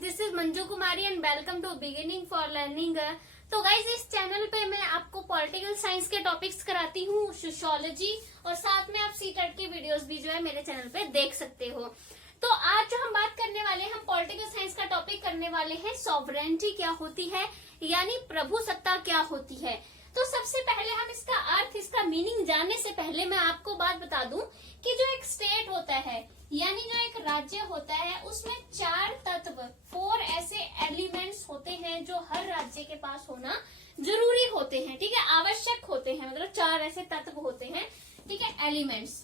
This is Manju Kumari and welcome to beginning for learning. तो guys इस channel पे मैं आपको पॉलिटिकल साइंस के टॉपिक्स कराती हूँ, सोशियोलॉजी, और साथ में आप सीटेट की वीडियोस भी जो है मेरे चैनल पे देख सकते हो। तो आज जो हम बात करने वाले हैं, हम पॉलिटिकल साइंस का टॉपिक करने वाले हैं सॉवरेनिटी क्या होती है, यानी प्रभुसत्ता क्या होती है। तो सबसे पहले हम इसका अर्थ, इसका मीनिंग जानने से पहले मैं आपको बात बता दूं कि जो एक स्टेट होता है यानी जो एक राज्य होता है, उसमें 4 तत्व, 4 ऐसे एलिमेंट्स होते हैं जो हर राज्य के पास होना जरूरी होते हैं, ठीक है, आवश्यक होते हैं। मतलब 4 ऐसे तत्व होते हैं, ठीक है, एलिमेंट्स।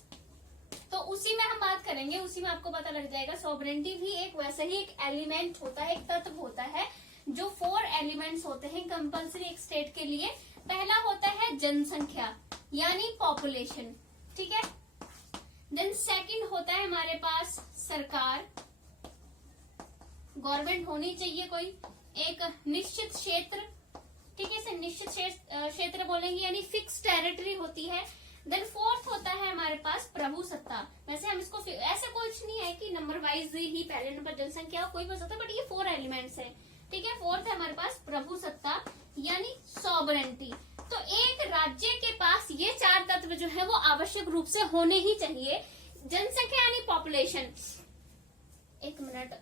तो उसी में हम बात करेंगे, उसी में आपको पता लग जाएगा। सॉवरेनिटी भी एक वैसा ही एक एलिमेंट होता है, एक तत्व होता है जो 4 एलिमेंट्स होते हैं कंपल्सरी एक स्टेट के लिए। पहला होता है जनसंख्या यानी पॉपुलेशन, ठीक है। देन सेकंड होता है हमारे पास सरकार, गवर्नमेंट होनी चाहिए कोई एक निश्चित क्षेत्र, ठीक है, इसे निश्चित क्षेत्र बोलेंगे यानी फिक्स टेरिटरी होती है। देन फोर्थ होता है हमारे पास प्रभुसत्ता। वैसे हम इसको ऐसा कुछ नहीं है कि नंबर वाइज ही पहले नंबर जनसंख्या कोई भी हो सकता है, बट ये 4 एलिमेंट्स है, ठीक है। फोर्थ है हमारे पास प्रभुसत्ता यानी सॉवरेनिटी। तो एक राज्य के पास ये 4 तत्व जो है वो आवश्यक रूप से होने ही चाहिए। जनसंख्या यानी पॉपुलेशन, एक मिनट।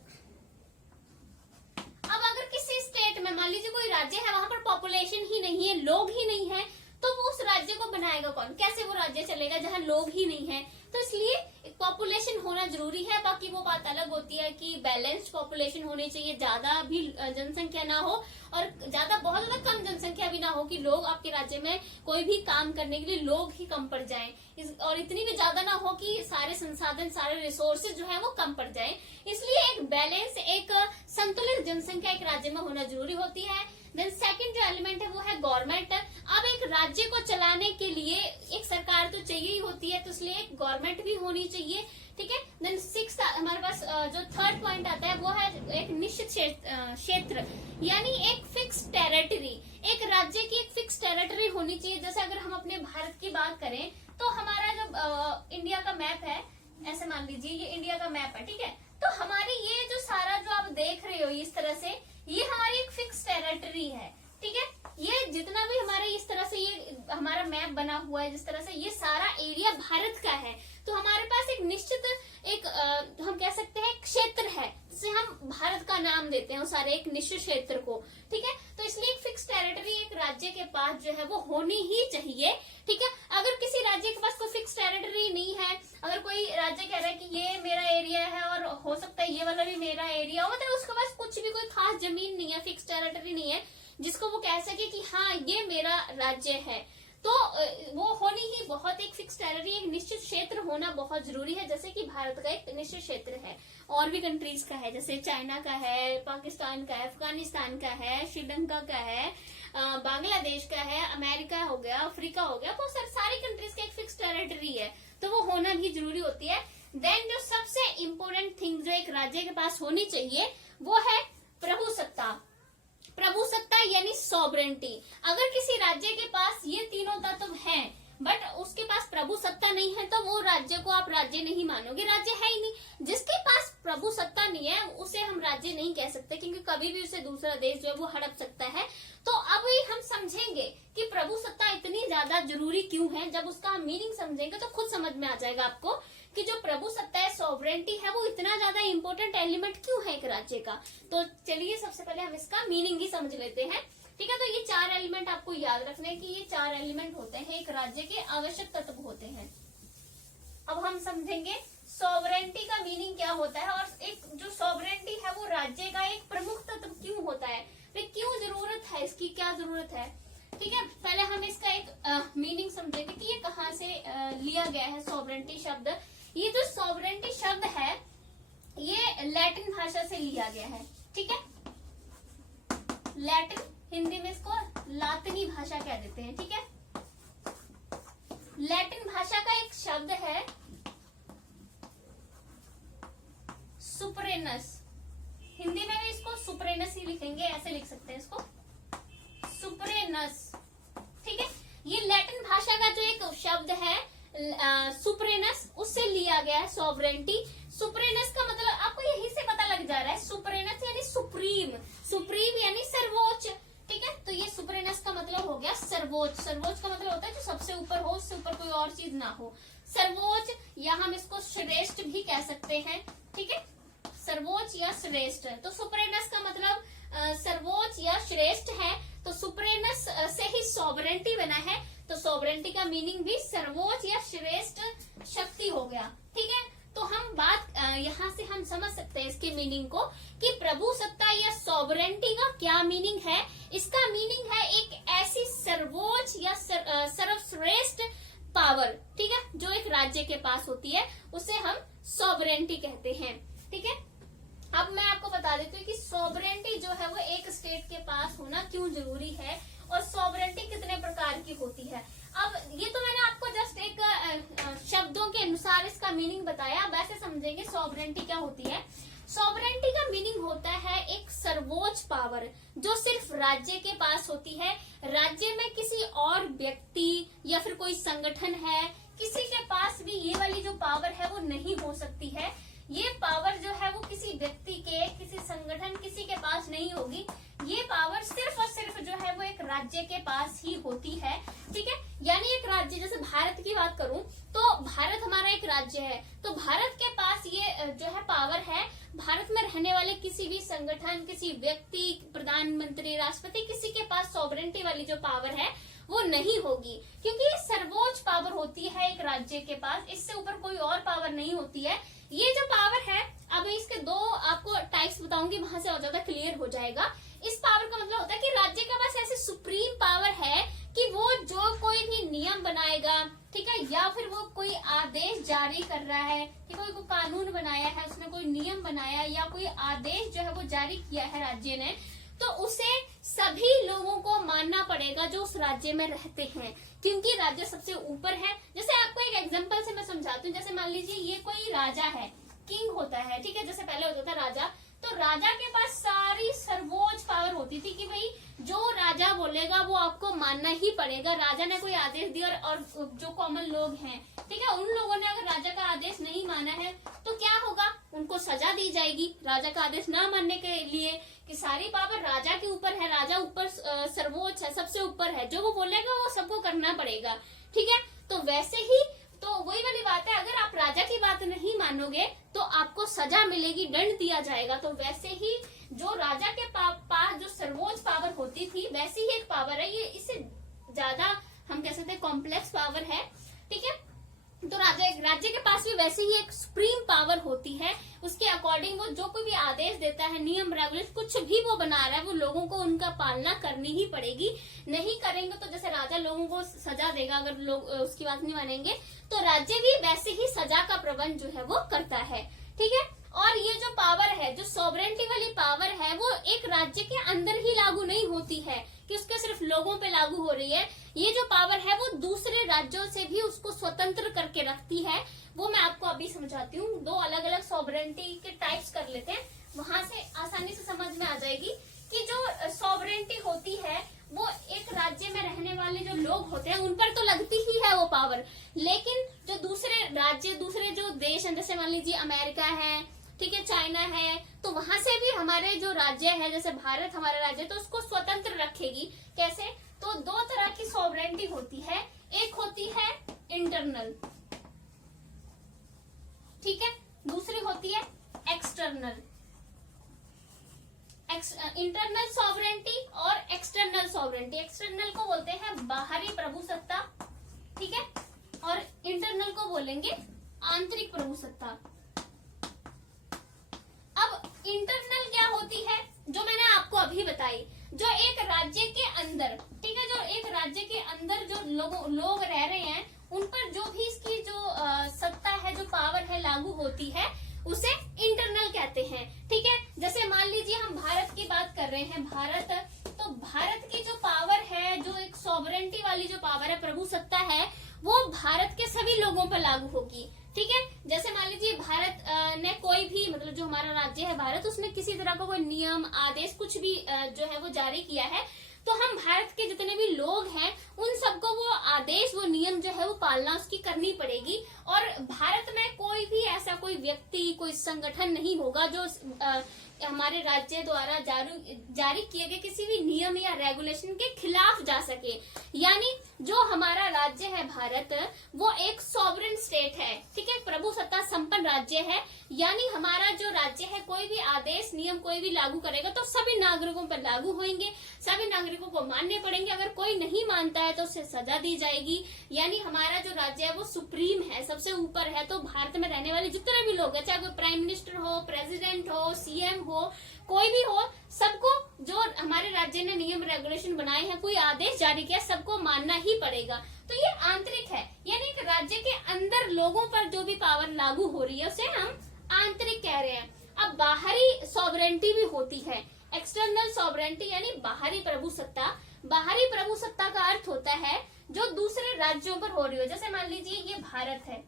अब अगर किसी स्टेट में मान लीजिए कोई राज्य है, वहां पर पॉपुलेशन ही नहीं है, लोग ही नहीं है, तो वो उस राज्य को बनाएगा कौन? कैसे वो राज्य चलेगा जहां लोग ही नहीं है? तो इसलिए पॉपुलेशन होना जरूरी है। बाकी वो बात अलग होती है कि बैलेंस्ड पॉपुलेशन होनी चाहिए, ज्यादा भी जनसंख्या ना हो और बहुत ज्यादा कम जनसंख्या भी ना हो कि लोग आपके राज्य में कोई भी काम करने के लिए लोग ही कम पड़ जाएं, और इतनी भी ज्यादा ना हो कि सारे संसाधन, सारे रिसोर्सेज जो है वो कम पड़ जाएं। इसलिए एक बैलेंस, एक संतुलित जनसंख्या एक राज्य में होना जरूरी होती है। देन सेकंड जो एलिमेंट है वो है गवर्नमेंट। अब एक राज्य को चलाने के लिए एक सरकार तो चाहिए ही होती है, तो इसलिए एक गवर्नमेंट भी होनी चाहिए, ठीक है। देन 6 हमारे पास जो थर्ड पॉइंट आता है वो है एक निश्चित क्षेत्र यानी एक फिक्स टेरिटरी। एक राज्य की एक फिक्स टेरिटरी होनी चाहिए। जैसे अगर हम अपने भारत की बात करें तो हमारा जो इंडिया का मैप है, ऐसे मान लीजिए ये इंडिया का मैप है, ठीक है। तो हमारी ये जो सारा जो आप देख रहे हो इस तरह से, ये हमारी एक फिक्स टेरिटरी है, ठीक है। ये जितना भी हमारा इस तरह से ये हमारा मैप बना हुआ है, जिस तरह से ये सारा एरिया भारत का है, तो हमारे पास एक निश्चित एक हम कह सकते हैं क्षेत्र है, जिसे हम भारत का नाम देते हैं उस सारे एक निश्चित क्षेत्र को, ठीक है। तो इसलिए एक फिक्स टेरिटरी एक राज्य के पास जो है वो होनी ही चाहिए, ठीक है। अगर किसी राज्य के पास कोई फिक्स टेरिटरी नहीं है, अगर कोई राज्य कह रहा है कि ये मेरा एरिया है और हो सकता है ये वाला भी मेरा एरिया हो, मतलब उसके पास कुछ भी कोई खास जमीन नहीं है, फिक्स टेरिटरी नहीं है जिसको वो कह सके कि हाँ ये मेरा राज्य है, तो वो होनी ही बहुत एक फिक्स टेरिटरी, एक निश्चित क्षेत्र होना बहुत जरूरी है। जैसे कि भारत का एक निश्चित क्षेत्र है, और भी कंट्रीज का है, जैसे चाइना का है, पाकिस्तान का है, अफगानिस्तान का है, श्रीलंका का है, बांग्लादेश का है, अमेरिका हो गया, अफ्रीका हो गया, बहुत सारी कंट्रीज का एक फिक्स टेरिटरी है, तो वो होना भी जरूरी होती है। देन जो सबसे इम्पोर्टेंट थिंग जो एक राज्य के पास होनी चाहिए वो है प्रभुसत्ता। प्रभुसत्ता यानी सॉवरेनिटी। अगर किसी राज्य के पास ये तीनों तत्व हैं बट उसके पास प्रभुसत्ता नहीं है, तो वो राज्य को आप राज्य नहीं मानोगे, राज्य है ही नहीं। जिसके पास प्रभुसत्ता नहीं है उसे हम राज्य नहीं कह सकते, क्योंकि कभी भी उसे दूसरा देश जो है वो हड़प सकता है। तो अब हम समझेंगे कि प्रभुसत्ता इतनी ज्यादा जरूरी क्यों है। जब उसका हम मीनिंग समझेंगे तो खुद समझ में आ जाएगा आपको कि जो प्रभुसत्ता है, सॉवरेनिटी है, वो इतना ज्यादा इंपॉर्टेंट एलिमेंट क्यों है एक राज्य का। तो चलिए सबसे पहले हम इसका मीनिंग ही समझ लेते हैं, ठीक है। तो ये 4 एलिमेंट आपको याद रखने कि ये 4 एलिमेंट होते हैं, एक राज्य के आवश्यक तत्व होते हैं। अब हम समझेंगे सॉवरेनिटी का मीनिंग क्या होता है, और एक जो सॉवरेनिटी है वो राज्य का एक प्रमुख तत्व क्यों होता है, क्यों जरूरत है इसकी, क्या जरूरत है, ठीक है। पहले हम इसका एक मीनिंग समझेंगे कि ये कहाँ से लिया गया है सॉवरेनिटी शब्द। ये जो सॉवरेनिटी शब्द है ये लैटिन भाषा से लिया गया है, ठीक है। लैटिन, हिंदी में इसको लातिनी भाषा कह देते हैं, ठीक है। लैटिन भाषा का एक शब्द है सुपरेनस, हिंदी में भी इसको सुपरेनस ही लिखेंगे, ऐसे लिख सकते हैं इसको सुपरेनस, ठीक है। ये लैटिन भाषा का जो एक शब्द है सुपरेनस, उससे लिया गया है सॉवरेनिटी। सुपरेनस का मतलब आपको यही से पता लग जा रहा है, सुपरेनस यानी सुपर ना हो। सर्वोच्च या हम इसको श्रेष्ठ भी कह सकते हैं, ठीक है, सर्वोच्च या श्रेष्ठ। तो सुप्रेनस का मतलब सर्वोच्च या श्रेष्ठ है, तो सुप्रेनस से ही सॉवरेंटी बना है, तो सॉवरेंटी का मीनिंग भी सर्वोच्च या श्रेष्ठ शक्ति हो गया, ठीक है। तो हम बात यहाँ से हम समझ सकते हैं इसके मीनिंग को कि प्रभु सत्ता या सॉवरेंटी का क्या मीनिंग है। इसका मीनिंग है एक ऐसी सर्वोच्च या सर्वश्रेष्ठ पावर, ठीक है, जो एक राज्य के पास होती है, उसे हम सॉवरेंटी कहते हैं, ठीक है। अब मैं आपको बता देती हूँ कि सॉवरेंटी जो है वो एक स्टेट के पास होना क्यों जरूरी है और सॉवरेंटी कितने प्रकार की होती है। अब ये तो मैंने आपको जस्ट एक शब्दों के अनुसार इसका मीनिंग बताया, वैसे समझेंगे सॉवरेंटी क्या होती है। सॉवरेंटी का मीनिंग होता है एक सर्वोच्च पावर जो सिर्फ राज्य के पास होती है। राज्य में किसी और व्यक्ति या फिर कोई संगठन है, किसी के पास भी ये वाली जो पावर है वो नहीं हो सकती है। ये पावर जो है वो किसी व्यक्ति के, किसी संगठन, किसी के पास नहीं होगी। ये पावर सिर्फ और सिर्फ जो है वो एक राज्य के पास ही होती है, ठीक है। यानी एक राज्य, जैसे भारत की बात करूं तो भारत हमारा एक राज्य है, तो भारत के पास ये जो है पावर है। भारत में रहने वाले किसी भी संगठन, किसी व्यक्ति, प्रधानमंत्री, राष्ट्रपति, किसी के पास सॉवरेंटी वाली जो पावर है वो नहीं होगी, क्योंकि ये सर्वोच्च पावर होती है एक राज्य के पास, इससे ऊपर कोई और पावर नहीं होती है। ये जो पावर है, अब इसके दो आपको टाइप्स बताऊंगी, वहां से और ज्यादा क्लियर हो जाएगा। इस पावर का मतलब होता है कि राज्य के पास ऐसी सुप्रीम पावर है कि वो जो कोई भी नियम बनाएगा, ठीक है, या फिर वो कोई आदेश जारी कर रहा है कि कोई कानून बनाया है, उसने कोई नियम बनाया या कोई आदेश जो है वो जारी किया है राज्य ने, तो उसे सभी लोगों को मानना पड़ेगा जो उस राज्य में रहते हैं, क्योंकि राज्य सबसे ऊपर है। जैसे आपको एक एग्जांपल से मैं समझाती हूँ। जैसे मान लीजिए ये कोई राजा है, किंग होता है, ठीक है, जैसे पहले होता था राजा, तो राजा के पास सारी सर्वोच्च पावर होती थी कि भाई जो राजा बोलेगा वो आपको मानना ही पड़ेगा। राजा ने कोई आदेश दिया और जो कॉमन लोग हैं, ठीक है, उन लोगों ने अगर राजा का आदेश नहीं माना है तो क्या होगा, उनको सजा दी जाएगी राजा का आदेश ना मानने के लिए, कि सारी पावर राजा के ऊपर है, राजा ऊपर सर्वोच्च है, सबसे ऊपर है, जो वो बोलेगा वो सबको करना पड़ेगा, ठीक है। तो वैसे ही तो वही वाली बात है, अगर आप राजा की बात नहीं मानोगे तो आपको सजा मिलेगी, दंड दिया जाएगा। तो वैसे ही जो राजा के पास जो सर्वोच्च पावर होती थी, वैसी ही एक पावर है, ये इससे ज्यादा हम कह सकते हैं कॉम्प्लेक्स पावर है, ठीक है। तो राज्य के पास भी वैसे ही एक सुप्रीम पावर होती है। उसके अकॉर्डिंग वो जो कोई भी आदेश देता है, नियम रेगुलेशन कुछ भी वो बना रहा है, वो लोगों को उनका पालना करनी ही पड़ेगी। नहीं करेंगे तो जैसे राजा लोगों को सजा देगा अगर लोग उसकी बात नहीं मानेंगे, तो राज्य भी वैसे ही सजा का प्रबंध जो है वो करता है, ठीक है। और ये जो पावर है, जो सॉवरेंटी वाली पावर है, वो एक राज्य के अंदर ही लागू नहीं होती है कि उसके सिर्फ लोगों पे लागू हो रही है। ये जो पावर है वो दूसरे राज्यों से भी उसको स्वतंत्र करके रखती है। वो मैं आपको अभी समझाती हूँ। दो अलग अलग सॉवरेंटी के टाइप्स कर लेते हैं, वहां से आसानी से समझ में आ जाएगी कि जो सॉवरेंटी होती है वो एक राज्य में रहने वाले जो लोग होते हैं उन पर तो लगती ही है वो पावर, लेकिन जो दूसरे राज्य, दूसरे जो देश हैं, जैसे मान लीजिए अमेरिका है, ठीक है, चाइना है, तो वहां से भी हमारे जो राज्य है, जैसे भारत हमारा राज्य, तो उसको स्वतंत्र रखेगी। कैसे? तो दो तरह की सॉवरेंटी होती है, एक होती है इंटरनल, ठीक है, दूसरी होती है एक्सटर्नल। इंटरनल सॉवरेंटी और एक्सटर्नल सॉवरेंटी। एक्सटर्नल को बोलते हैं बाहरी प्रभुसत्ता, ठीक है, और इंटरनल को बोलेंगे आंतरिक प्रभुसत्ता। अब इंटरनल क्या होती है, जो मैंने आपको अभी बताई, जो एक राज्य के अंदर, ठीक है, जो एक राज्य के अंदर जो लोग रह रहे हैं उन पर जो भी इसकी जो सत्ता है, जो पावर है, लागू होती है, उसे इंटरनल कहते हैं, ठीक है। जैसे मान लीजिए हम भारत की बात कर रहे हैं, भारत, तो भारत की जो पावर है, जो एक सॉवरेंटी वाली जो पावर है, प्रभुसत्ता है, वो भारत के सभी लोगों पर लागू होगी, ठीक है। जैसे मान लीजिए भारत ने कोई भी, मतलब जो हमारा राज्य है भारत, उसने किसी तरह का कोई नियम, आदेश कुछ भी जो है वो जारी किया है, तो हम भारत के जितने भी लोग हैं उन सबको वो आदेश, वो नियम जो है वो पालना उसकी करनी पड़ेगी। और भारत में कोई भी ऐसा कोई व्यक्ति, कोई संगठन नहीं होगा जो हमारे राज्य द्वारा जारी किए गए किसी भी नियम या रेगुलेशन के खिलाफ जा सके। यानी जो हमारा राज्य है भारत, वो एक सॉवरेन स्टेट है, ठीक है, प्रभु सत्ता संपन्न राज्य है। यानी हमारा जो राज्य है कोई भी आदेश नियम कोई भी लागू करेगा तो सभी नागरिकों पर लागू होंगे, सभी नागरिकों को मानने पड़ेंगे। अगर कोई नहीं मानता है तो उसे सजा दी जाएगी। यानी हमारा जो राज्य है वो सुप्रीम है, सबसे ऊपर है। तो भारत में रहने वाले जितने भी लोग हैं, चाहे कोई प्राइम मिनिस्टर हो, प्रेसिडेंट हो, सीएम हो, कोई भी हो, सबको जो हमारे राज्य ने नियम रेगुलेशन बनाए हैं, कोई आदेश जारी किया, सबको मानना ही पड़ेगा। तो ये आंतरिक है, यानी एक राज्य के अंदर लोगों पर जो भी पावर लागू हो रही है उसे हम आंतरिक कह रहे हैं। अब बाहरी सॉवरेंटी भी होती है, एक्सटर्नल सॉवरेंटी यानी बाहरी प्रभु सत्ता। बाहरी प्रभु सत्ता का अर्थ होता है जो दूसरे राज्यों पर हो रही हो। जैसे मान लीजिए ये भारत है,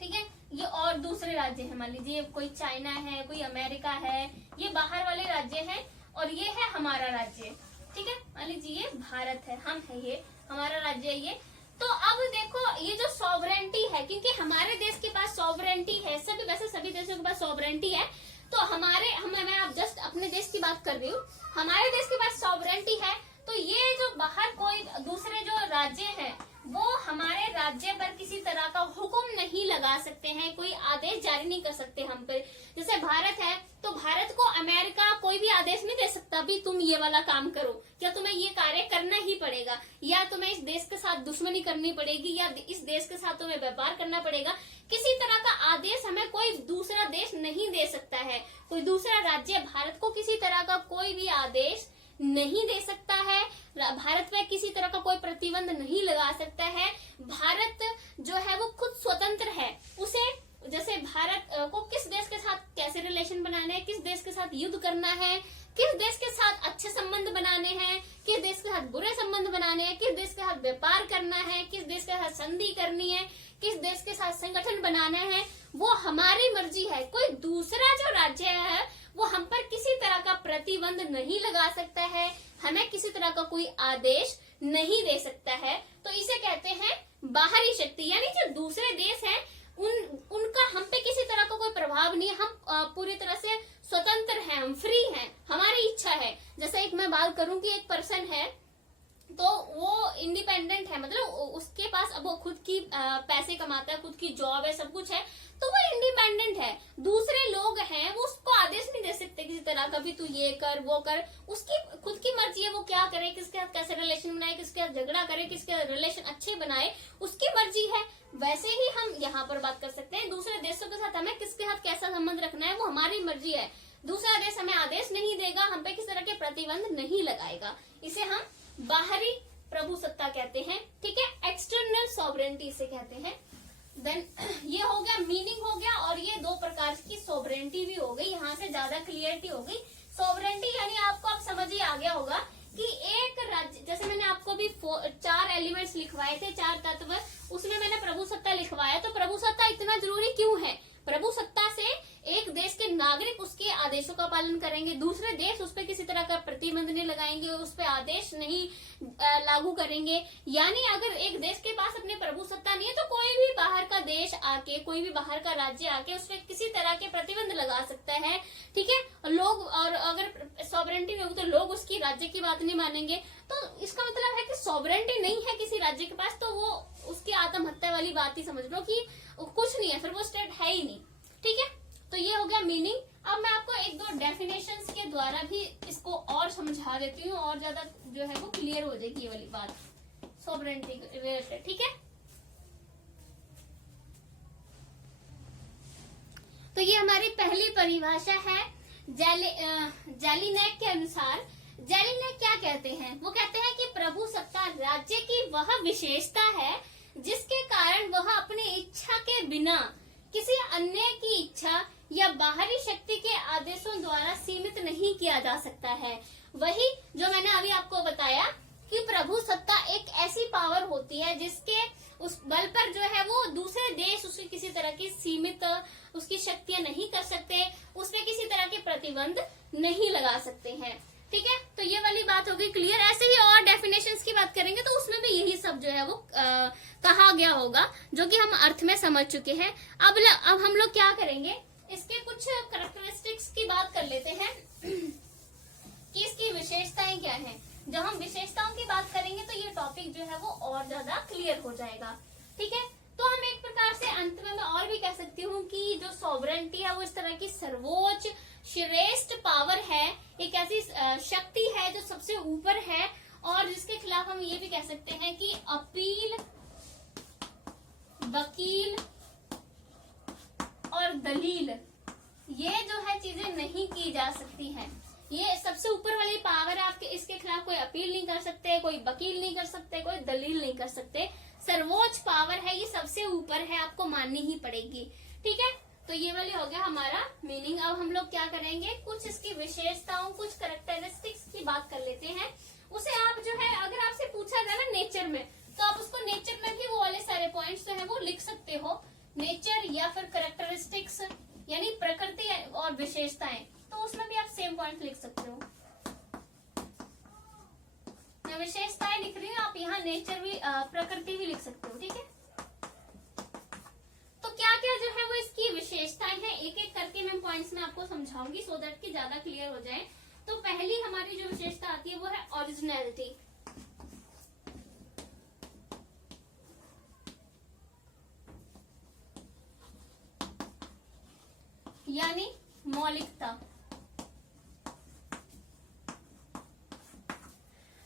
ठीक है, ये और दूसरे राज्य है, मान लीजिए कोई चाइना है, कोई अमेरिका है, ये बाहर वाले राज्य हैं और ये है हमारा राज्य, ठीक है। मान लीजिए ये भारत है, हम है, ये हमारा राज्य है ये। तो अब देखो ये जो सॉवरेंटी है, क्योंकि हमारे देश के पास सॉवरेंटी है, सभी वैसे सभी देशों के पास सॉवरेंटी है, तो मैं आप जस्ट अपने देश की बात कर रही हूँ, हमारे देश के पास सॉवरेंटी है। तो ये जो बाहर कोई दूसरे जो राज्य है वो हमारे राज्य पर किसी तरह का हुक्म नहीं लगा सकते हैं, कोई आदेश जारी नहीं कर सकते हम पर। जैसे भारत है तो भारत को अमेरिका कोई भी आदेश नहीं दे सकता भी तुम ये वाला काम करो, क्या तुम्हें ये कार्य करना ही पड़ेगा, या तुम्हें इस देश के साथ दुश्मनी करनी पड़ेगी, या इस देश के साथ तुम्हें व्यापार करना पड़ेगा। किसी तरह का आदेश हमें कोई दूसरा देश नहीं दे सकता है। कोई दूसरा राज्य भारत को किसी तरह का कोई भी आदेश नहीं दे सकता है, भारत पे किसी तरह का कोई प्रतिबंध नहीं लगा सकता है। भारत जो है वो खुद स्वतंत्र है, उसे जैसे भारत को किस देश के साथ कैसे रिलेशन बनाने हैं, किस देश के साथ युद्ध करना है, किस देश के साथ अच्छे संबंध बनाने हैं, किस देश के साथ बुरे संबंध बनाने हैं, किस देश के साथ व्यापार करना है, किस देश के साथ संधि करनी है, किस देश के साथ संगठन बनाना है, वो हमारी मर्जी है। कोई दूसरा जो राज्य है वो हम पर किसी तरह का प्रतिबंध नहीं लगा सकता है, हमें किसी तरह का कोई आदेश नहीं दे सकता है। तो इसे कहते हैं बाहरी शक्ति, यानी जो दूसरे देश हैं उनका हम पे किसी तरह का कोई प्रभाव नहीं है, हम पूरी तरह से स्वतंत्र हैं, हम फ्री हैं, हमारी इच्छा है। जैसे एक मैं बात करूं कि एक पर्सन है तो वो इंडिपेंडेंट है, मतलब उसके पास अब वो खुद की पैसे कमाता है, खुद की जॉब है, सब कुछ है, तो वो इंडिपेंडेंट है। दूसरे लोग हैं वो उसको आदेश नहीं दे सकते किसी तरह का भी तू ये कर वो कर, उसकी खुद की मर्जी है वो क्या करे, किसके साथ कैसे रिलेशन बनाए, किसके साथ झगड़ा करे, किसके रिलेशन अच्छे बनाए, उसकी मर्जी है। वैसे ही हम यहाँ पर बात कर सकते हैं दूसरे देशों के साथ हमें किसके साथ कैसा संबंध रखना है वो हमारी मर्जी है। दूसरा देश हमें आदेश नहीं देगा, हम पे किस तरह के प्रतिबंध नहीं लगाएगा, इसे हम बाहरी प्रभु सत्ता कहते हैं, ठीक है। एक्सटर्नल सॉवरेंटी इसे कहते हैं। देन ये हो गया मीनिंग हो गया, और ये दो प्रकार की सॉवरेंटी भी हो गई, यहाँ से ज्यादा क्लियरिटी हो गई। सॉवरेंटी यानी आपको अब समझ ही आ गया होगा कि एक राज्य, जैसे मैंने आपको भी 4 एलिमेंट्स लिखवाए थे, 4 तत्व, उसमें मैंने प्रभु सत्ता लिखवाया। तो प्रभु सत्ता इतना जरूरी क्यों है? प्रभु सत्ता से एक देश के नागरिक उसके आदेशों का पालन करेंगे, दूसरे देश उस पर किसी तरह का प्रतिबंध नहीं लगाएंगे, उस पर आदेश नहीं लागू करेंगे। यानी अगर एक देश के पास अपनी प्रभु सत्ता नहीं है तो कोई भी बाहर का देश आके, कोई भी बाहर का राज्य आके उस पर किसी तरह के प्रतिबंध लगा सकता है, ठीक है। लोग, और अगर सॉवरेंटी नहीं होगी तो लोग उसकी राज्य की बात नहीं मानेंगे। तो इसका मतलब है कि सॉवरेंटी नहीं है किसी राज्य के पास तो वो उसकी आत्महत्या वाली बात ही समझ लो कि कुछ नहीं है, फिर वो स्टेट है ही नहीं, ठीक है। तो ये हो गया मीनिंग। अब मैं आपको 1-2 डेफिनेशंस के द्वारा भी इसको और समझा देती हूँ, और ज्यादा जो है वो क्लियर हो जाएगी ये वाली बात सॉवरेंटी रिलेटेड, ठीक है। तो ये हमारी पहली परिभाषा है जेलिनेक के अनुसार। जेलिनेक क्या कहते हैं? वो कहते हैं कि प्रभु सत्ता राज्य की वह विशेषता है जिसके कारण वह अपनी इच्छा के बिना किसी अन्य की इच्छा या बाहरी शक्ति के आदेशों द्वारा सीमित नहीं किया जा सकता है। वही जो मैंने अभी आपको बताया कि प्रभु सत्ता एक ऐसी पावर होती है जिसके उस बल पर जो है वो दूसरे देश उसकी किसी तरह की सीमित उसकी शक्तियां नहीं कर सकते, उसमें किसी तरह के प्रतिबंध नहीं लगा सकते हैं। ठीक है, तो ये वाली बात हो गई क्लियर। ऐसे ही और डेफिनेशंस की बात करेंगे तो उसमें भी यही सब जो है वो कहा गया होगा, जो कि हम अर्थ में समझ चुके हैं। अब हम लोग क्या करेंगे, इसके कुछ कैरेक्टरिस्टिक्स की बात कर लेते हैं कि इसकी विशेषताएं क्या हैं। जब हम विशेषताओं की बात करेंगे तो ये टॉपिक जो है वो और ज्यादा क्लियर हो जाएगा। ठीक है, तो हम एक प्रकार से अंत में मैं और भी कह सकती हूँ कि जो सॉवरेंटी है वो इस तरह की सर्वोच्च श्रेष्ठ पावर है, एक ऐसी शक्ति है जो सबसे ऊपर है, और जिसके खिलाफ हम ये भी कह सकते हैं कि अपील, वकील और दलील, ये जो है चीजें नहीं की जा सकती हैं। ये सबसे ऊपर वाली पावर है, आपके इसके खिलाफ कोई अपील नहीं कर सकते, कोई वकील नहीं कर सकते, कोई दलील नहीं कर सकते। सर्वोच्च पावर है, ये सबसे ऊपर है, आपको माननी ही पड़ेगी। ठीक है, तो ये वाली हो गया हमारा मीनिंग। अब हम लोग क्या करेंगे, कुछ इसकी विशेषताओं, कुछ कैरेक्टरिस्टिक्स की बात कर लेते हैं। उसे आप जो है, अगर आपसे पूछा जाए ना नेचर में, तो आप उसको नेचर में भी वो वाले सारे पॉइंट्स जो है वो लिख सकते हो, नेचर या फिर कैरेक्टरिस्टिक्स यानी प्रकृति और विशेषताएं, तो उसमें भी आप सेम पॉइंट लिख सकते हो। मैं विशेषताएं लिख रही हूँ, आप यहाँ नेचर भी प्रकृति भी लिख सकते हो। ठीक है, तो क्या क्या जो है वो इसकी विशेषताएं हैं, एक एक करके मैं पॉइंट्स में आपको समझाऊंगी सो दैट कि ज्यादा क्लियर हो जाए। तो पहली हमारी जो विशेषता आती है वो है ओरिजिनलिटी, यानी मौलिकता।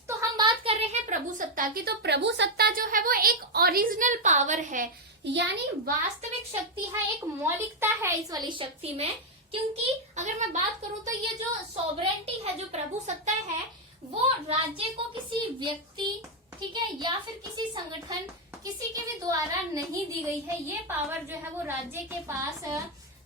तो हम बात कर रहे हैं प्रभु सत्ता की, तो प्रभु सत्ता जो है वो एक ओरिजिनल पावर है, यानी वास्तविक शक्ति है, एक मौलिकता है इस वाली शक्ति में। क्योंकि अगर मैं बात करूं तो ये जो सॉवरेंटी है, जो प्रभु सत्ता है, वो राज्य को किसी व्यक्ति, ठीक है, या फिर किसी संगठन, किसी के भी द्वारा नहीं दी गई है। ये पावर जो है वो राज्य के पास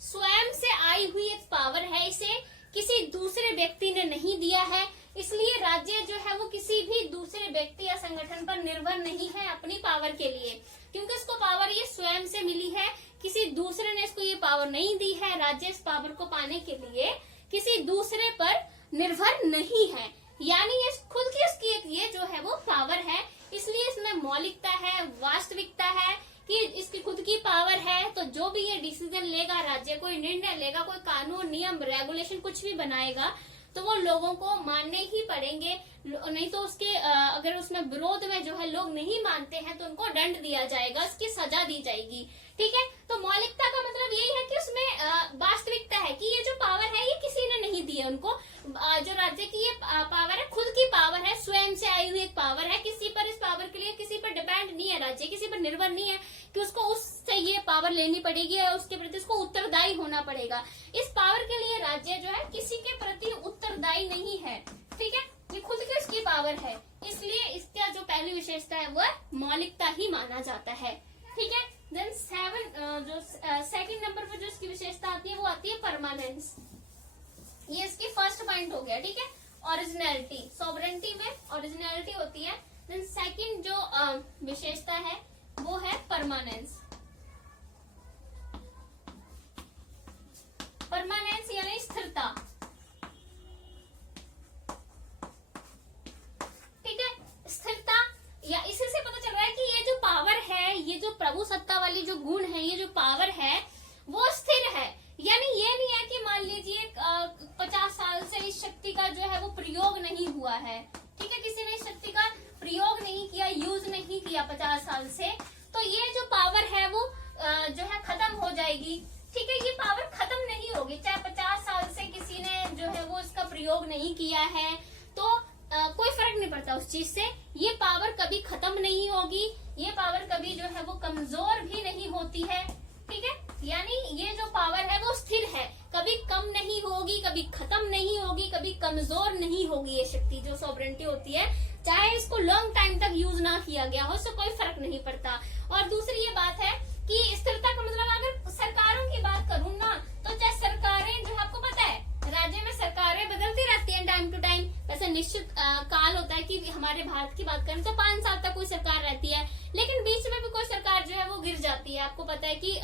स्वयं से आई हुई एक पावर है, इसे किसी दूसरे व्यक्ति ने नहीं दिया है। इसलिए राज्य जो है वो किसी भी दूसरे व्यक्ति या संगठन पर निर्भर नहीं है अपनी पावर के लिए, क्योंकि इसको पावर ये स्वयं से मिली है, किसी दूसरे ने इसको ये पावर नहीं दी है। राज्य इस पावर को पाने के लिए किसी दूसरे पर निर्भर नहीं है, यानी ये खुद की उसकी एक ये जो है वो पावर है। इसलिए इसमें मौलिकता है, वास्तविकता है कि इसकी खुद की पावर है। तो जो भी ये डिसीजन लेगा, राज्य कोई निर्णय लेगा, कोई कानून, नियम, रेगुलेशन कुछ भी बनाएगा, तो वो लोगों को मानने ही पड़ेंगे। नहीं तो उसके अगर उसमें विरोध में जो है लोग नहीं मानते हैं तो उनको दंड दिया जाएगा, उसकी सजा दी जाएगी। ठीक है, तो मौलिकता का मतलब यही है कि उसमें वास्तविकता है कि ये जो पावर है ये किसी ने नहीं दी है उनको। जो राज्य की ये पावर है, खुद की पावर है, स्वयं से आई हुई एक पावर है। किसी पर, इस पावर के लिए किसी पर डिपेंड नहीं है राज्य, किसी पर निर्भर नहीं है कि उसको उससे ये पावर लेनी पड़ेगी और उसके प्रति उसको उत्तरदायी होना पड़ेगा। इस पावर के लिए राज्य जो है किसी के प्रति उत्तरदायी नहीं है। ठीक है, ये खुद की उसकी पावर है, इसलिए इसका जो पहली विशेषता है वो मौलिकता ही माना जाता है। ठीक है, देन जो सेकंड नंबर पर जो इसकी विशेषता आती है वो आती है परमानेंस। ये इसकी फर्स्ट पॉइंट हो गया। ठीक है, ओरिजिनलिटी, सॉवरेंटी में ओरिजिनलिटी होती है। देन सेकंड जो विशेषता है वो है परमानेंस। परमानेंस यानी स्थिरता। ठीक है, स्थिरता, या इसी से पता चल रहा है कि ये जो पावर है, ये जो प्रभु सत्ता वाली जो गुण है, ये जो पावर है वो स्थिर है। यानी ये नहीं है कि मान लीजिए 50 साल से इस शक्ति का जो है वो प्रयोग नहीं हुआ है। ठीक है, किसी ने इस शक्ति का प्रयोग नहीं किया, यूज नहीं किया 50 साल से, तो ये जो पावर है वो जो है खत्म हो जाएगी। ठीक है, ये पावर खत्म नहीं होगी, चाहे 50 साल से किसी ने जो है वो इसका प्रयोग नहीं किया है, तो कोई फर्क नहीं पड़ता उस चीज से। ये पावर कभी खत्म नहीं होगी, ये पावर कभी जो है वो कमजोर भी नहीं होती है। ठीक है, यानी ये जो पावर है वो स्थिर है, कभी कम नहीं होगी, कभी खत्म नहीं होगी, कभी कमजोर नहीं होगी। ये शक्ति जो सॉवरेंटी होती है, चाहे इसको लॉन्ग टाइम तक यूज ना किया गया हो, इससे कोई फर्क नहीं पड़ता। और दूसरी ये बात है कि स्थिरता का मतलब, अगर सरकारों की बात करूँ ना, तो चाहे सरकारें जो आपको पता है राज्य में सरकारें बदलती रहती हैं टाइम टू टाइम। वैसे निश्चित काल होता है कि हमारे भारत की बात करें तो 5 साल तक कोई सरकार रहती है, लेकिन बीच में भी कोई सरकार जो है वो गिर जाती है। आपको पता है कि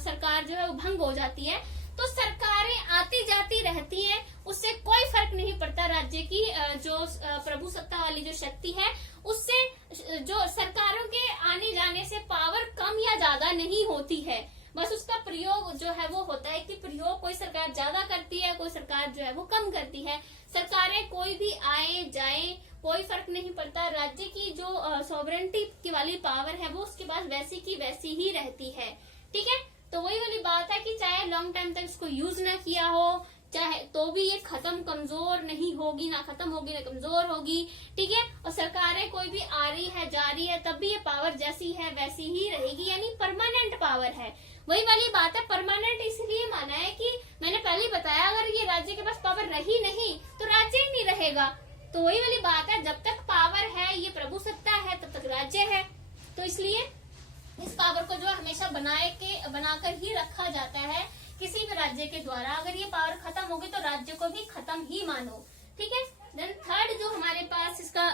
सरकार जो है वो भंग हो जाती है। तो सरकारें आती जाती रहती हैं, उससे कोई फर्क नहीं पड़ता राज्य की प्रभु सत्ता वाली जो शक्ति है उससे जो सरकारों के आने जाने से पावर कम या ज्यादा नहीं होती है, बस उसका प्रयोग जो है वो होता है कि प्रयोग कोई सरकार ज्यादा करती है, कोई सरकार जो है वो कम करती है। सरकारें कोई भी आए जाए कोई फर्क नहीं पड़ता, राज्य की जो सॉवरेंटी की वाली पावर है वो उसके पास वैसी की वैसी ही रहती है। ठीक है, तो वही वाली बात है कि चाहे लॉन्ग टाइम तक इसको यूज ना किया हो चाहे तो भी ये खत्म कमजोर नहीं होगी, ना खत्म होगी ना कमजोर होगी। ठीक है, और सरकारें कोई भी आ रही है जा रही है तब भी ये पावर जैसी है वैसी ही रहेगी, यानी परमानेंट पावर है। वही वाली बात है, परमानेंट इसलिए माना है कि मैंने पहले बताया अगर ये राज्य के पास पावर रही नहीं तो राज्य ही नहीं रहेगा। तो वही वाली बात है, जब तक पावर है ये प्रभु सत्ता है तब तक राज्य है। तो इसलिए इस पावर को जो हमेशा बनाकर ही रखा जाता है किसी भी राज्य के द्वारा। अगर ये पावर खत्म होगी तो राज्य को भी खत्म ही मानो। ठीक है, देन थर्ड जो हमारे पास इसका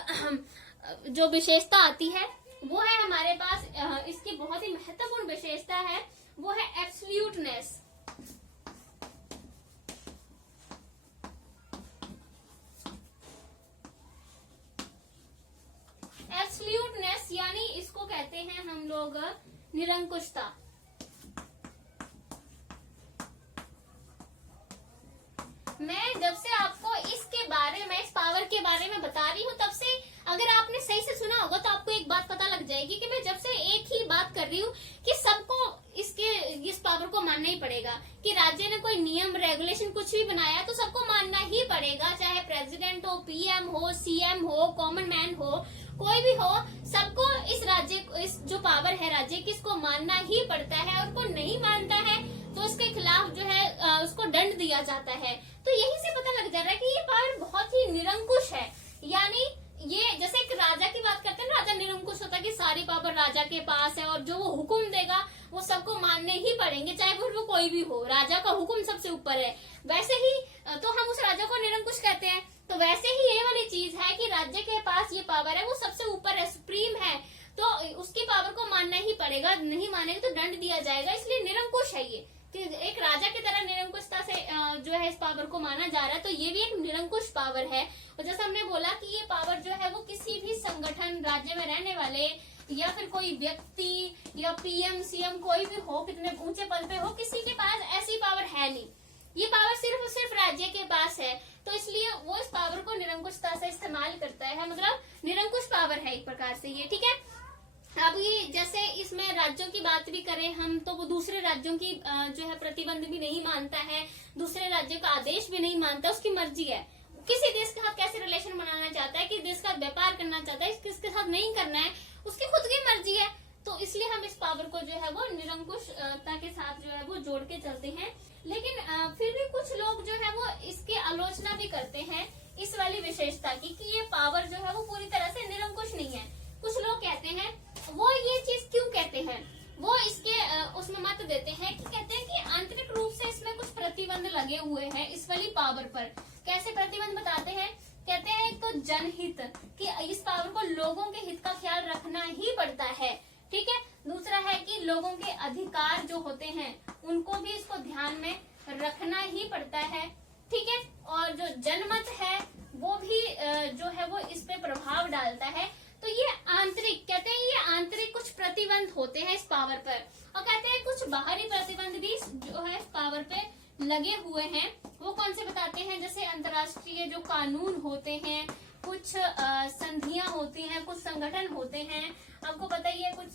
जो विशेषता आती है वो है हमारे पास इसकी बहुत ही महत्वपूर्ण विशेषता है, वो है एब्सोल्यूटनेस। एब्सोल्यूटनेस यानी इसको कहते हैं हम लोग निरंकुशता। मैं जब से आपको इसके बारे में, इस पावर के बारे में बता रही हूँ तब से अगर आपने सही से सुना होगा तो आपको एक बात पता लग जाएगी कि मैं जब से एक ही बात कर रही हूँ कि सबको इस पावर को मानना ही पड़ेगा। कि राज्य ने कोई नियम रेगुलेशन कुछ भी बनाया तो सबको मानना ही पड़ेगा, चाहे प्रेसिडेंट हो, पीएम हो, सीएम हो, कॉमन मैन हो, कोई भी हो, सबको इस जो पावर है राज्य की इसको मानना ही पड़ता है। और को नहीं मानता है तो उसके खिलाफ जो है उसको दंड दिया जाता है। तो यही से पता लग जा रहा है कि ये पावर बहुत ही निरंकुश है। यानी ये जैसे एक राजा की बात करते हैं, राजा निरंकुश होता है कि सारी पावर राजा के पास है और जो वो हुक्म देगा वो सबको मानने ही पड़ेंगे, चाहे वो कोई भी हो, राजा का हुक्म सबसे ऊपर है। वैसे ही तो हम उस राजा को निरंकुश कहते हैं। तो वैसे ही ये वाली चीज है कि राज्य के पास ये पावर है, वो सबसे ऊपर है, सुप्रीम है, तो उसकी पावर को मानना ही पड़ेगा, नहीं मानेगा तो दंड दिया जाएगा। इसलिए निरंकुश है ये, कि एक राजा की तरह निरंकुशता से जो है इस पावर को माना जा रहा है। तो ये भी एक निरंकुश पावर है। और जैसे हमने बोला कि ये पावर जो है वो किसी भी संगठन, राज्य में रहने वाले या फिर कोई व्यक्ति या पीएम सीएम कोई भी हो, कितने ऊंचे पद पे हो, किसी के पास ऐसी पावर है नहीं। ये पावर सिर्फ और सिर्फ राज्य के पास है। तो इसलिए वो इस पावर को निरंकुशता से इस्तेमाल करता है, मतलब निरंकुश पावर है एक प्रकार से ये। ठीक है, अब ये जैसे इसमें राज्यों की बात भी करें हम तो वो दूसरे राज्यों की जो है प्रतिबंध भी नहीं मानता है, दूसरे राज्यों का आदेश भी नहीं मानता, उसकी मर्जी है। किसी देश के साथ कैसे रिलेशन बनाना चाहता है, किस देश का व्यापार करना चाहता है, किसके साथ नहीं करना है, उसकी खुद की मर्जी है। तो इसलिए हम इस पावर को जो है वो निरंकुशता के साथ जो है वो जोड़ के चलते हैं। लेकिन फिर भी कुछ लोग जो है वो इसकी आलोचना भी करते हैं इस वाली विशेषता की कि ये पावर जो है वो पूरी तरह से निरंकुश नहीं है। कुछ लोग कहते हैं, वो ये चीज क्यों कहते हैं, वो इसके उसमें मत देते हैं कि कहते हैं कि आंतरिक रूप से इसमें कुछ प्रतिबंध लगे हुए हैं इस वाली पावर पर। कैसे प्रतिबंध बताते हैं, कहते हैं एक तो जनहित, कि इस पावर को लोगों के हित का ख्याल रखना ही पड़ता है। ठीक है, दूसरा है कि लोगों के अधिकार जो होते हैं उनको भी इसको ध्यान में रखना ही पड़ता है। ठीक है, और जो जनमत है वो भी जो है वो इस पे प्रभाव डालता है। तो ये आंतरिक, कहते हैं ये आंतरिक कुछ प्रतिबंध होते हैं इस पावर पर, और कहते हैं कुछ बाहरी प्रतिबंध भी जो है इस पावर पे लगे हुए हैं। वो कौन से बताते हैं, जैसे अंतर्राष्ट्रीय जो कानून होते हैं, कुछ संधियां होती हैं, कुछ संगठन होते हैं। आपको पता ही है कुछ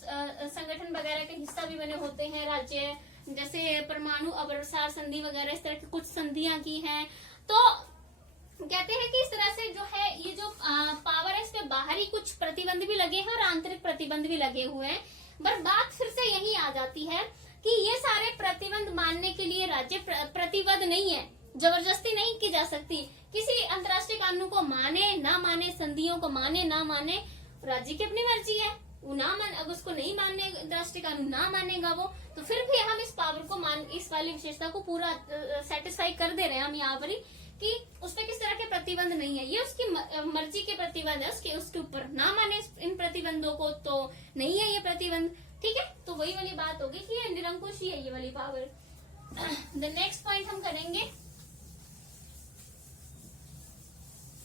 संगठन वगैरह के हिस्सा भी बने होते हैं राज्य, जैसे परमाणु अप्रसार संधि वगैरह, इस तरह की कुछ संधियां की हैं। तो कहते हैं कि इस तरह से जो है ये जो पावर है इसमें बाहरी कुछ प्रतिबंध भी लगे हैं और आंतरिक प्रतिबंध भी लगे हुए हैं। बस बात फिर से यही आ जाती है कि ये सारे प्रतिबंध मानने के लिए राज्य प्रतिबद्ध नहीं है, जबरदस्ती नहीं की जा सकती। किसी अंतर्राष्ट्रीय कानून को माने ना माने, संधियों को माने ना माने, राज्य की अपनी मर्जी है। वो ना मान, अगर उसको नहीं मानने, अंतर्राष्ट्रीय कानून ना मानेगा वो, तो फिर भी हम इस पावर को इस वाली विशेषता को पूरा सेटिस्फाई कर दे रहे हैं हम यहाँ पर ही, कि उसपे किस तरह के प्रतिबंध नहीं है। ये उसकी मर्जी के प्रतिबंध है, उसके ऊपर ना माने इन प्रतिबंधों को तो नहीं है ये प्रतिबंध। ठीक है, तो वही वाली बात होगी कि ये निरंकुश ही है ये वाली पावर। द नेक्स्ट पॉइंट हम करेंगे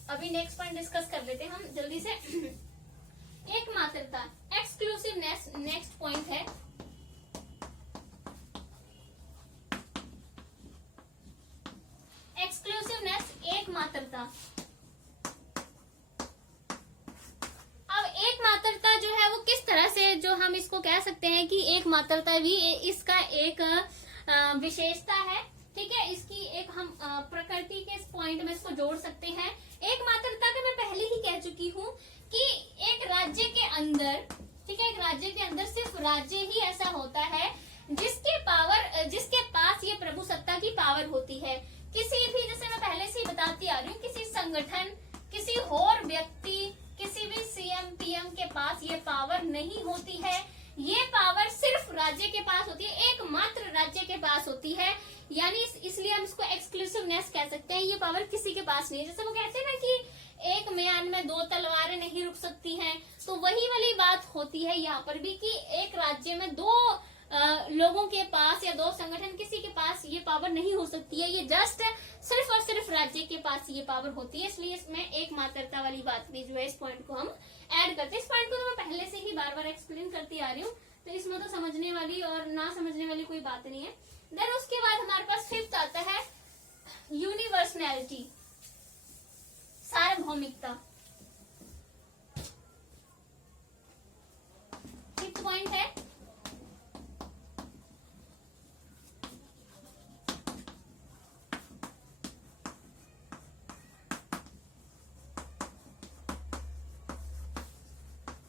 अभी नेक्स्ट पॉइंट डिस्कस कर लेते हैं हम जल्दी से। एकमात्रता, एक्सक्लूसिवनेस नेक्स्ट पॉइंट है। एक्सक्लूसिवनेस, एकमात्रता। अब एकमात्रता जो है वो किस तरह से, जो हम इसको कह सकते हैं कि एकमात्रता भी इसका एक विशेषता है, ठीक है। इसकी एक हम प्रकृति के इस पॉइंट में इसको जोड़ सकते हैं। एकमात्रता का मैं पहले ही कह चुकी हूँ कि एक राज्य के अंदर, ठीक है, एक राज्य के अंदर सिर्फ राज्य ही ऐसा होता है जिसके पास ये प्रभु सत्ता की पावर होती है। किसी भी, जैसे मैं पहले से ही बताती आ रही हूँ, किसी संगठन, किसी और व्यक्ति, किसी भी सीएम पीएम के पास ये पावर नहीं होती है। ये पावर सिर्फ राज्य के पास होती है, एकमात्र राज्य के पास होती है। यानी इसलिए हम इसको एक्सक्लूसिवनेस कह सकते हैं। ये पावर किसी के पास नहीं है। जैसे वो कहते हैं ना कि एक म्यान में दो तलवारें नहीं रुक सकती हैं, तो वही वाली बात होती है यहाँ पर भी कि एक राज्य में दो लोगों के पास या दो संगठन, किसी के पास ये पावर नहीं हो सकती है। ये जस्ट सिर्फ और सिर्फ राज्य के पास ये पावर होती है। इसलिए इसमें एक मात्रता वाली बात भी जो है, इस पॉइंट को हम ऐड करते हैं। इस पॉइंट को तो मैं पहले से ही बार बार एक्सप्लेन करती आ रही हूँ, तो इसमें तो समझने वाली और ना समझने वाली कोई बात नहीं है। देन उसके बाद हमारे पास फिफ्थ आता है यूनिवर्सनैलिटी, सार्वभौमिकता। फिफ्थ पॉइंट है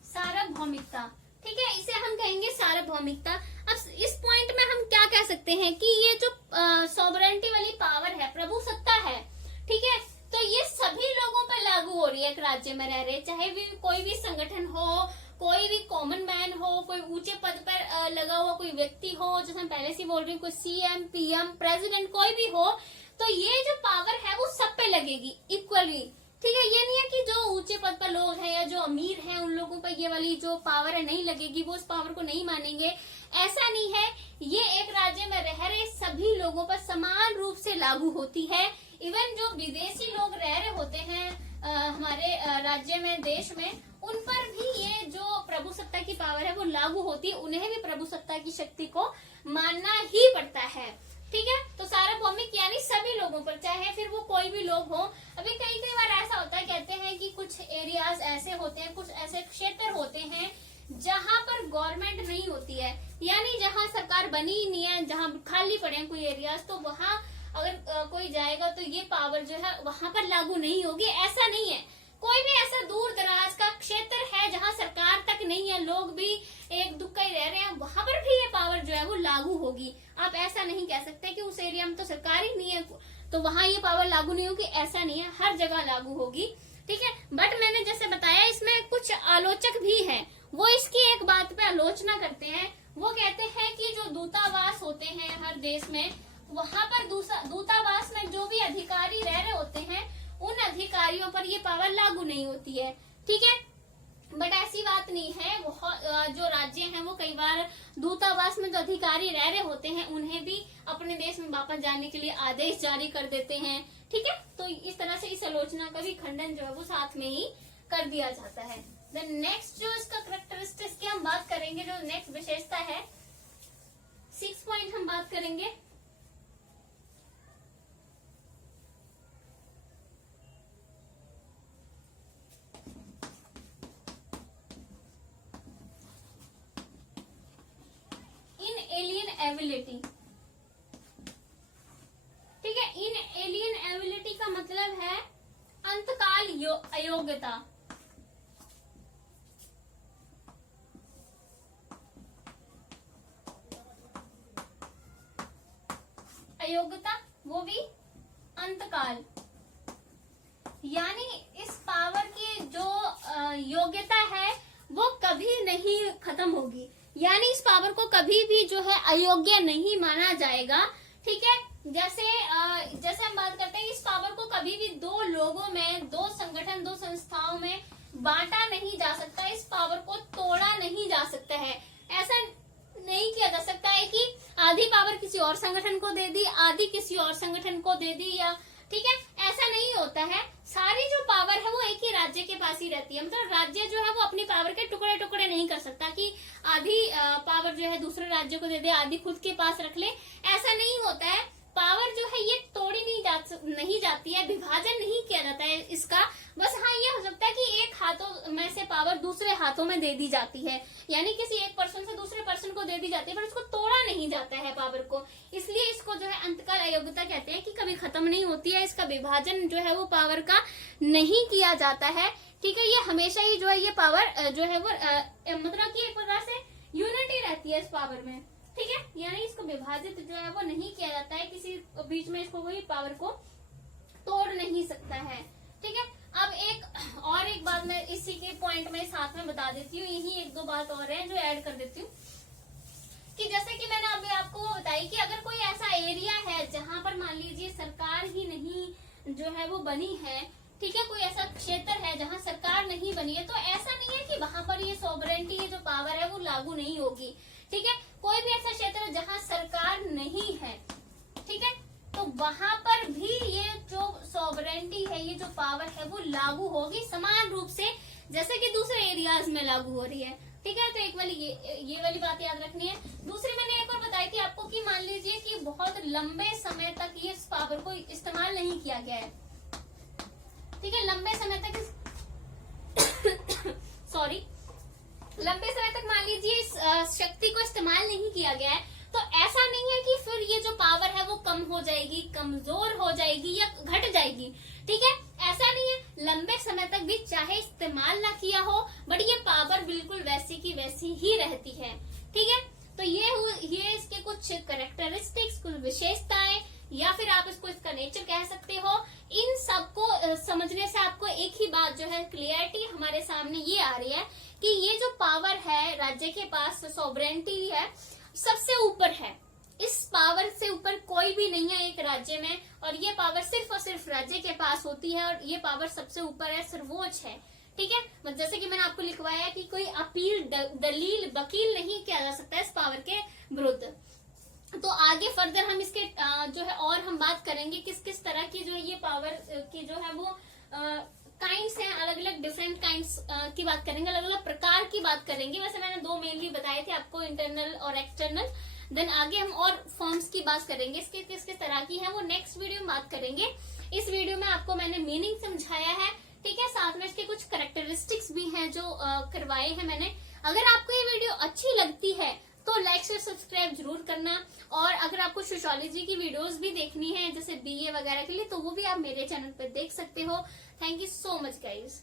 सार्वभौमिकता, ठीक है, इसे हम कहेंगे सार्वभौमिकता। अब इस पॉइंट में हम क्या कह सकते हैं कि ये जो सॉवरेनिटी वाली पावर है, प्रभु सत्ता है, ठीक है, तो ये सभी लोगों पर लागू हो रही है। एक राज्य में रह रहे, चाहे भी कोई भी संगठन हो, कोई भी कॉमन मैन हो, कोई ऊंचे पद पर लगा हुआ कोई व्यक्ति हो, जैसे मैं पहले से बोल रही हूँ, कोई सीएम पीएम प्रेसिडेंट कोई भी हो, तो ये जो पावर है वो सब पे लगेगी इक्वली, ठीक है। ये नहीं है कि जो ऊंचे पद पर लोग हैं या जो अमीर हैं उन लोगों पर ये वाली जो पावर है नहीं लगेगी, वो उस पावर को नहीं मानेंगे, ऐसा नहीं है। ये एक राज्य में रह रहे सभी लोगों पर समान रूप से लागू होती है। इवन जो विदेशी लोग रह रहे होते हैं हमारे राज्य में, देश में, उन पर भी ये जो प्रभु सत्ता की पावर है वो लागू होती है। उन्हें भी प्रभु सत्ता की शक्ति को मानना ही पड़ता है, ठीक है। तो सार्वभौमिक यानी सभी लोगों पर, चाहे फिर वो कोई भी लोग हो। अभी कई बार ऐसा होता है, कहते हैं कि कुछ एरियाज ऐसे होते हैं, कुछ ऐसे क्षेत्र होते हैं जहां पर गवर्नमेंट नहीं होती है, यानी जहां सरकार बनी ही नहीं है, जहां खाली पड़े हैं कोई एरियाज, तो वहां अगर कोई जाएगा तो ये पावर जो है वहां पर लागू नहीं होगी। ऐसा नहीं है, कोई भी ऐसा दूर दराज का क्षेत्र है जहां सरकार तक नहीं है, लोग भी एक दुक्का ही रह रहे हैं, वहां पर भी ये पावर जो है वो लागू होगी। आप ऐसा नहीं कह सकते कि उस एरिया में तो सरकार ही नहीं है तो वहां ये पावर लागू नहीं होगी, ऐसा नहीं है, हर जगह लागू होगी, ठीक है। बट मैंने जैसे बताया, इसमें कुछ आलोचक भी हैं, वो इसकी एक बात पे आलोचना करते हैं। वो कहते हैं कि जो दूतावास होते हैं हर देश में, वहां पर दूतावास में जो भी अधिकारी रह रहे होते हैं, उन अधिकारियों पर ये पावर लागू नहीं होती है, ठीक है। बट ऐसी बात नहीं है। जो राज्य हैं वो कई बार दूतावास में जो अधिकारी रह रहे होते हैं उन्हें भी अपने देश में वापस जाने के लिए आदेश जारी कर देते हैं, ठीक है। तो इस तरह से इस आलोचना का भी खंडन जो है वो साथ में ही कर दिया जाता है। देन नेक्स्ट जो इसका कैरेक्टरिस्टिक्स की हम बात करेंगे, जो नेक्स्ट विशेषता है, 6 पॉइंट हम बात करेंगे। इनएलियनेबिलिटी, ठीक है। इनएलियनेबिलिटी का मतलब है अंतकाल अयोग्यता। अयोग्यता वो भी अंतकाल, यानी इस पावर की जो योग्यता है वो कभी नहीं खत्म होगी, यानी इस पावर को कभी भी जो है अयोग्य नहीं माना जाएगा, ठीक है। जैसे हम बात करते हैं, इस पावर को कभी भी दो लोगों में, दो संगठन, दो संस्थाओं में बांटा नहीं जा सकता, इस पावर को तोड़ा नहीं जा सकता है। ऐसा नहीं किया जा सकता है कि आधी पावर किसी और संगठन को दे दी, आधी किसी और संगठन को दे दी, या ठीक है, ऐसा नहीं होता है। सारी जो पावर खासी रहती है। मतलब राज्य जो है वो अपनी पावर के टुकड़े टुकड़े नहीं कर सकता कि आधी पावर जो है दूसरे राज्य को दे दे, आधी खुद के पास रख ले, ऐसा नहीं होता है। पावर जो है ये तोड़ी नहीं जाती है, विभाजन नहीं किया जाता है इसका। बस हाँ ये हो सकता है कि एक हाथों में से पावर दूसरे हाथों में दे दी जाती है, यानी किसी एक पर्सन से दूसरे पर्सन को दे दी जाती है, पर उसको तोड़ा नहीं जाता है पावर को। इसलिए इसको जो है अंतकाल अयोग्यता कहते हैं कि कभी खत्म नहीं होती है, इसका विभाजन जो है वो पावर का नहीं किया जाता है। ठीक है, ये हमेशा ही जो है ये पावर जो है वो मतलब कि एक प्रकार से यूनिटी रहती है इस पावर में। ठीक है, यानी इसको विभाजित जो है वो नहीं किया जाता है, किसी बीच में इसको कोई पावर को तोड़ नहीं सकता है। ठीक है, अब एक बात मैं इसी के पॉइंट में साथ में बता देती हूँ, यही एक दो बात और है जो ऐड कर देती हूँ कि जैसे कि मैंने अभी आपको बताई कि अगर कोई ऐसा एरिया है जहां पर मान लीजिए सरकार ही नहीं जो है वो बनी है, ठीक है, कोई ऐसा क्षेत्र है जहां सरकार नहीं बनी है, तो ऐसा नहीं है कि वहां पर ये सॉवरेंटी जो पावर है वो लागू नहीं होगी। ठीक है, कोई भी ऐसा क्षेत्र है जहां सरकार नहीं है, ठीक है, तो वहां पर भी ये जो सॉवरेंटी है, ये जो पावर है वो लागू होगी समान रूप से जैसे कि दूसरे एरियाज में लागू हो रही है। ठीक है, तो एक वाली ये वाली बात याद रखनी है। दूसरी मैंने एक और बताई थी आपको कि मान लीजिए कि बहुत लंबे समय तक ये इस पावर को इस्तेमाल नहीं किया गया है। ठीक है, लंबे समय तक लंबे समय तक मान लीजिए इस शक्ति को इस्तेमाल नहीं किया गया है, तो ऐसा नहीं है कि फिर ये जो पावर है वो कम हो जाएगी, कमजोर हो जाएगी या घट जाएगी। ठीक है, ऐसा नहीं है, लंबे समय तक भी चाहे इस्तेमाल ना किया हो बट ये पावर बिल्कुल वैसी की वैसी ही रहती है। ठीक है, तो ये इसके कुछ कैरेक्टरिस्टिक्स, कुछ विशेषताएं या फिर आप इसका नेचर कह सकते हो। इन सबको समझने से आपको एक ही बात जो है क्लियरिटी हमारे सामने ये आ रही है कि ये जो पावर है राज्य के पास, सॉवरेंटी है, सबसे ऊपर है। इस पावर से ऊपर कोई भी नहीं है एक राज्य में, और ये पावर सिर्फ और सिर्फ राज्य के पास होती है, और ये पावर सबसे ऊपर है, सर्वोच्च है। ठीक है, जैसे कि मैंने आपको लिखवाया कि कोई अपील, दलील, वकील नहीं किया जा सकता इस पावर के विरुद्ध। तो आगे फर्दर हम इसके जो है और हम बात करेंगे किस किस तरह की जो है ये पावर की जो है वो काइंड्स हैं, अलग अलग डिफरेंट काइंड्स की बात करेंगे, अलग अलग प्रकार की बात करेंगे। वैसे मैंने दो मेनली बताए थे आपको, इंटरनल और एक्सटर्नल। देन आगे हम और फॉर्म्स की बात करेंगे, इसके किस किस तरह की है वो नेक्स्ट वीडियो में बात करेंगे। इस वीडियो में आपको मैंने मीनिंग समझाया है। ठीक है, साथ में इसके कुछ कैरेक्टरिस्टिक्स भी हैं जो करवाए हैं मैंने। अगर आपको ये वीडियो अच्छी लगती है तो लाइक से सब्सक्राइब जरूर करना, और अगर आपको सोशियोलॉजी की वीडियोस भी देखनी है जैसे बीए वगैरह के लिए, तो वो भी आप मेरे चैनल पर देख सकते हो। Thank you so much guys.